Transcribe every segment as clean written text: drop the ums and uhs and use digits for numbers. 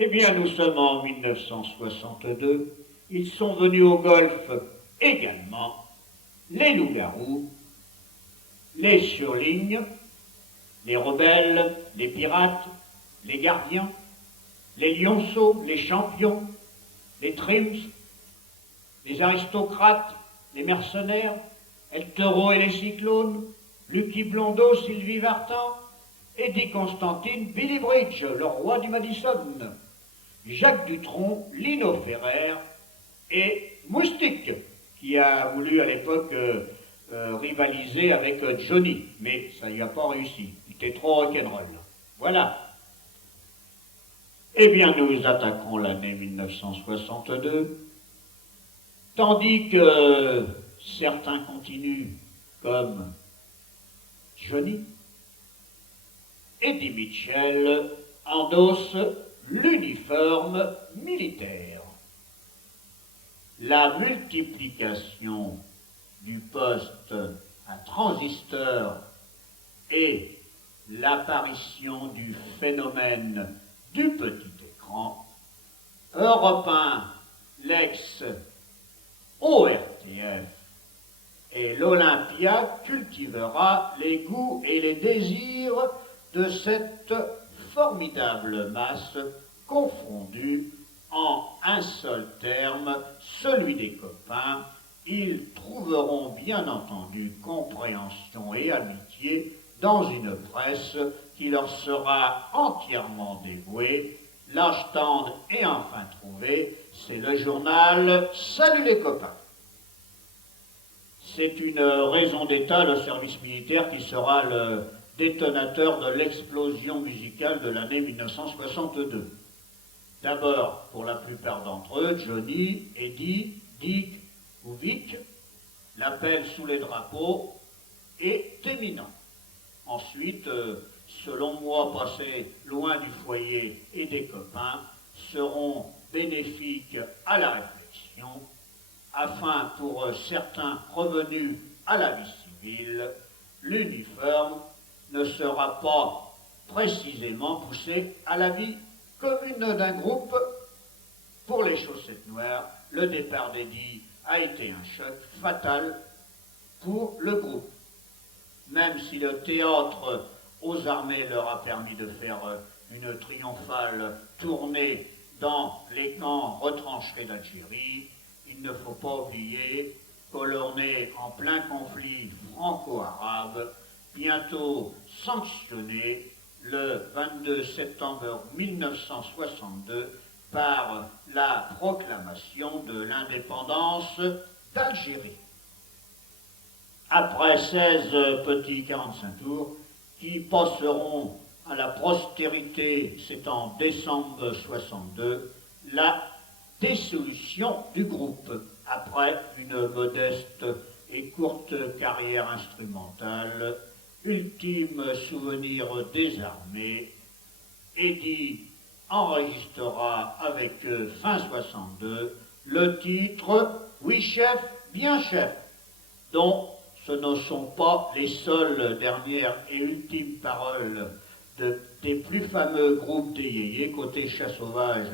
Eh bien, nous sommes en 1962. Ils sont venus au golf également les loups-garous, les surlignes, les rebelles, les pirates, les gardiens, les lionceaux, les champions, les trims, les aristocrates, les mercenaires, El Toro et les cyclones, Lucky Blondeau, Sylvie Vartan, Eddie Constantine, Billy Bridge, le roi du Madison, Jacques Dutronc, Lino Ferrer et Moustique, qui a voulu à l'époque rivaliser avec Johnny, mais ça ne lui a pas réussi. Il était trop rock'n'roll. Voilà. Eh bien, nous attaquons l'année 1962, tandis que certains continuent, comme Johnny, Eddie Mitchell endosse l'uniforme militaire. La multiplication du poste à transistor et l'apparition du phénomène du petit écran, Europe 1, l'ex-ORTF et l'Olympia cultivera les goûts et les désirs de cette formidable masse confondue en un seul terme, celui des copains. Ils trouveront bien entendu compréhension et amitié dans une presse qui leur sera entièrement dévouée. L'âge tendre est enfin trouvé, c'est le journal Salut les copains. C'est une raison d'État, le service militaire, qui sera le détonateur de l'explosion musicale de l'année 1962. D'abord, pour la plupart d'entre eux, Johnny, Eddie, Dick ou Vic, l'appel sous les drapeaux est éminent. Ensuite, selon moi, passés loin du foyer et des copains, seront bénéfiques à la réflexion, afin pour certains revenus à la vie civile, l'uniforme ne sera pas précisément poussé à la vie commune d'un groupe. Pour les chaussettes noires, le départ d'Eddie a été un choc fatal pour le groupe. Même si le théâtre aux armées leur a permis de faire une triomphale tournée dans les camps retranchés d'Algérie, il ne faut pas oublier que l'on est en plein conflit franco-arabe, bientôt sanctionné le 22 septembre 1962 par la proclamation de l'indépendance d'Algérie. Après 16 petits 45 tours qui passeront à la postérité, c'est en décembre 62, la dissolution du groupe, après une modeste et courte carrière instrumentale, ultime souvenir des armées, Eddie enregistrera avec eux fin 62 le titre « Oui chef, bien chef », dont ce ne sont pas les seules dernières et ultimes paroles des plus fameux groupes des yéyés côté chat sauvage.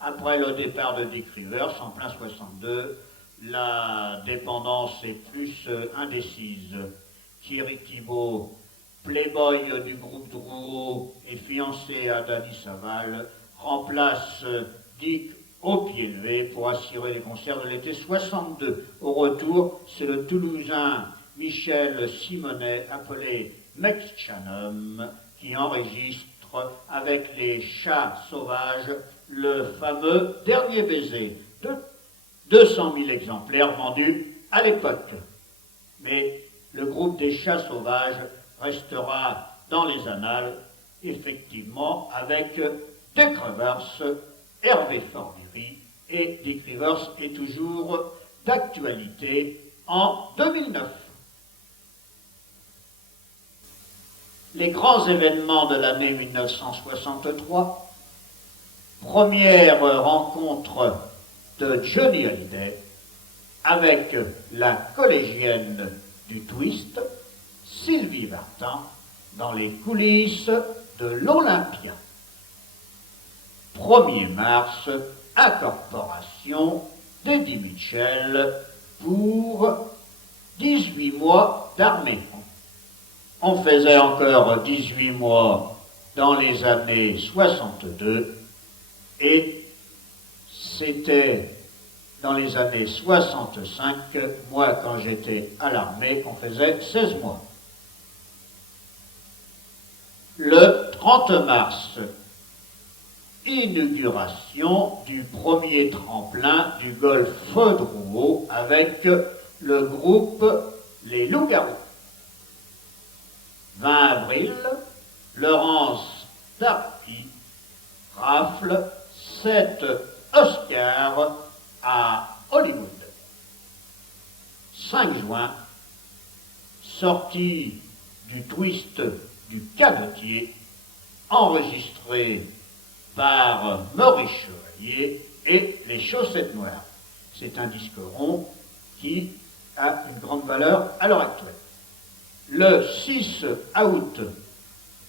Après le départ de Dick Rivers en plein 62, la dépendance est plus indécise. Thierry Thibault, playboy du groupe Drouot et fiancé à Dany Saval, remplace Dick au pied levé pour assurer les concerts de l'été 62. Au retour, c'est le Toulousain Michel Simonet, appelé Mex Chanum, qui enregistre avec les chats sauvages le fameux Dernier baiser, de 200 000 exemplaires vendus à l'époque. Mais le groupe des chats sauvages restera dans les annales, effectivement, avec Dick Rivers, Hervé Formery, et Dick Rivers est toujours d'actualité en 2009. Les grands événements de l'année 1963, première rencontre de Johnny Hallyday avec la collégienne du Twist, Sylvie Vartan, dans les coulisses de l'Olympia. 1er mars, incorporation d'Eddie Mitchell pour 18 mois d'armée. On faisait encore 18 mois dans les années 62 et c'était dans les années 65, moi quand j'étais à l'armée, on faisait 16 mois. Le 30 mars, inauguration du premier tremplin du golfe Drouot avec le groupe Les Loups-Garous. 20 avril, Laurence Darty rafle 7 Oscars à Hollywood. 5 juin, sortie du twist du Canotier, enregistré par Maurice Chevalier et les Chaussettes Noires. C'est un disque rond qui a une grande valeur à l'heure actuelle. Le 6 août,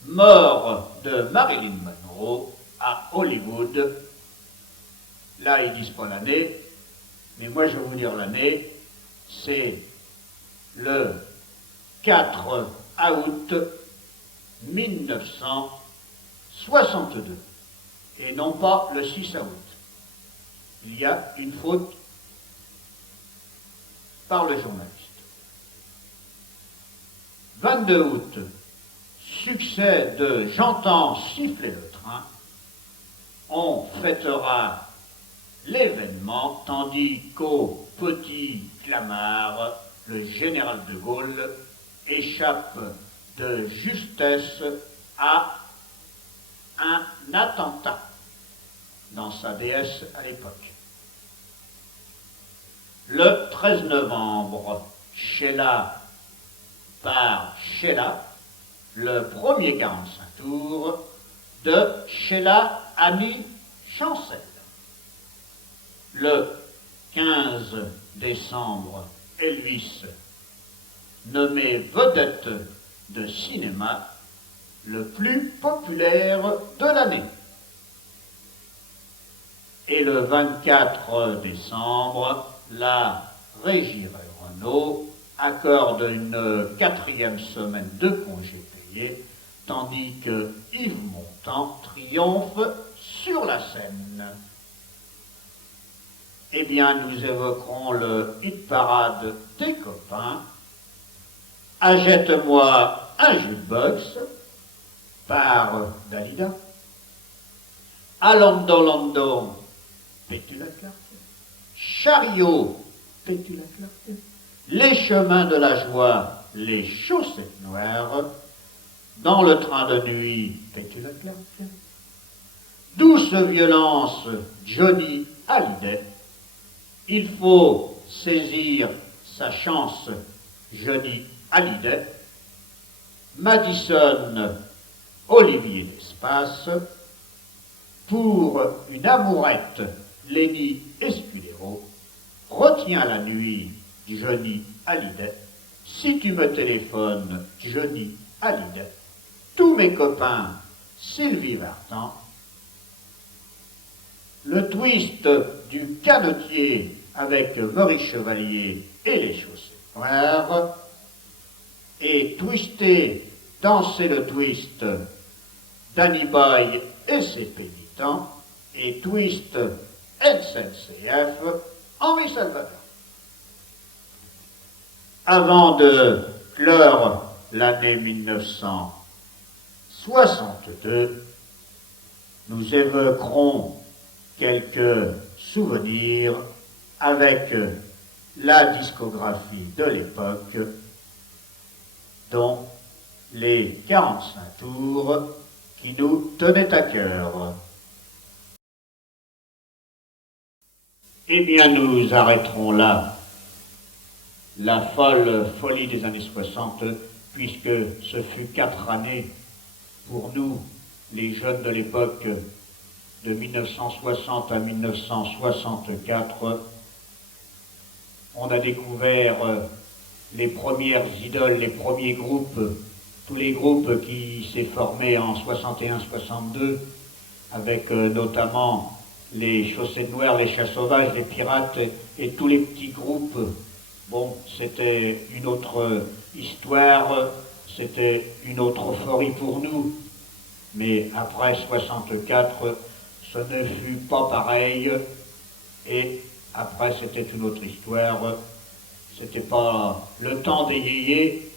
mort de Marilyn Monroe à Hollywood. Là, ils disent pas l'année, mais moi je vais vous dire l'année. C'est le 4 août 1962 et non pas le 6 août. Il y a une faute par le journaliste. 22 août, succès de J'entends siffler le train. On fêtera l'événement tandis qu'au Petit Clamart, le général de Gaulle échappe de justesse à un attentat dans sa déesse à l'époque. Le 13 novembre, Sheila par Sheila, le premier 45 tours de Sheila Annie Chancel. Le 15 décembre, Elvis, nommé vedette de cinéma, le plus populaire de l'année. Et le 24 décembre, la Régie Renault accorde une 4e semaine de congé payé, tandis que Yves Montand triomphe sur la scène. Eh bien, nous évoquerons le hit-parade des copains. Achète-moi un jukebox par Dalida. Alando Lando, pète-tu la carte? Chariot, pète-tu la carte? Les chemins de la joie, les chaussettes noires. Dans le train de nuit, pète-tu la carte? Douce violence, Johnny Hallyday. Il faut saisir sa chance, Johnny Hallyday. Madison, Olivier d'Espace. Pour une amourette, Lenny Escudero. Retiens la nuit, Johnny Hallyday. Si tu me téléphones, Johnny Hallyday. Tous mes copains, Sylvie Vartan. Le twist du Canotier avec Maurice Chevalier et les Chaussettes Noires. Et twister, danser le twist, Danny Boy et ses pénitents. Et twist SNCF, Henri Salvador. Avant de clore l'année 1962, nous évoquerons quelques souvenirs avec la discographie de l'époque, dont les 45 tours qui nous tenaient à cœur. Eh bien, nous arrêterons là la folie des années 60, puisque ce fut 4 années pour nous, les jeunes de l'époque, de 1960 à 1964. On a découvert les premières idoles, les premiers groupes, tous les groupes qui s'est formés en 61-62, avec notamment les Chaussées Noires, les Chats Sauvages, les Pirates et tous les petits groupes. Bon, c'était une autre histoire, c'était une autre euphorie pour nous. Mais après 64, ce ne fut pas pareil. Et après, c'était une autre histoire. C'était pas le temps des yéyés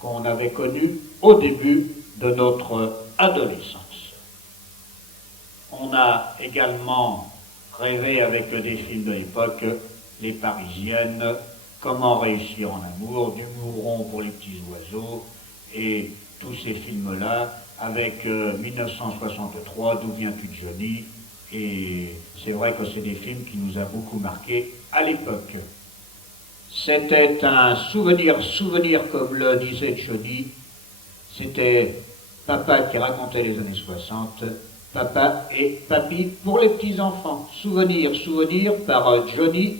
qu'on avait connu au début de notre adolescence. On a également rêvé avec des films de l'époque, Les Parisiennes, Comment réussir en amour, Du Mouron pour les petits oiseaux, et tous ces films-là, avec 1963, D'où viens-tu Johnny, et c'est vrai que c'est des films qui nous ont beaucoup marqués à l'époque. C'était un souvenir comme le disait Johnny, c'était papa qui racontait les années 60, papa et papy pour les petits-enfants. Souvenir par Johnny